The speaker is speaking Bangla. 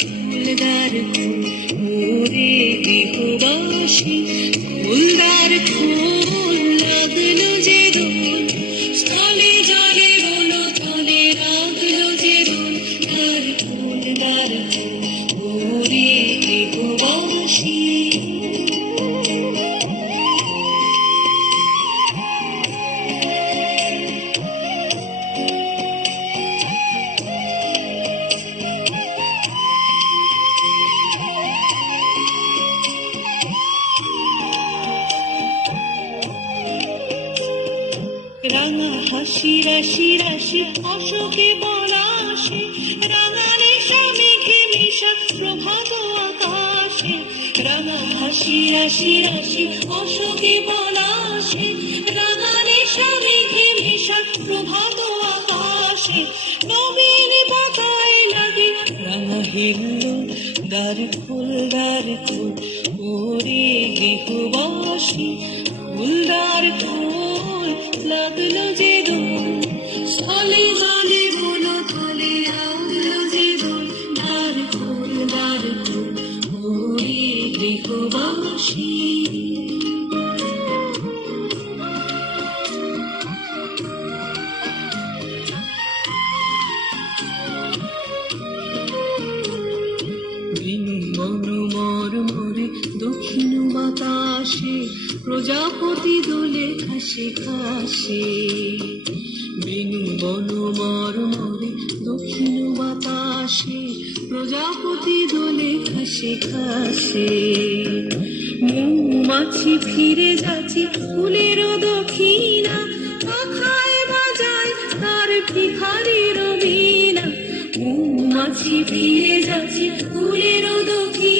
ফুলদার ফুল মোরে গৃহবাসী, ফুলদার ফুল লাগলো যে দোল, স্থলে জলে বলো তলে রাখলো যে দোল, তার ফুলদার ফুল মোরে গৃহবাসী। রাঙা হাসি রাশি রাশি অশোকে পলাশে, রাঙা নেশা মেঘে মেশা প্রভাত আকাশে, রাঙা হাসি রাশি রাশি অশোকে পলাশে, রাঙা নেশা মেঘে মেশা প্রভাত আকাশে, নবীন পাতায় লাগে রাঙা হিল্লোল, দ্বার ফুল ওরে গৃহবাসী, ফুলদার ফুল লাগলো যে দোল, স্থলে জলে বলো তলে রাখলো যে দোল, দ্বার ফুল ওরে গৃহবাসী। মরমরে দক্ষিণ বাতাসে, প্রজাপতি দোলে ঘাসে ঘাসে, বেনু বন মরমরে দক্ষিণ বাতাসে, প্রজাপতি দোলে ঘাসে ঘাসে, মৌমাছি ফিরে যাচ্ছে ফুলের দক্ষিণা, পাখায় বাজায় তার ভিখারির বীণা, মৌমাছি ফিরে যাচ্ছে ফুলের দক্ষিণা,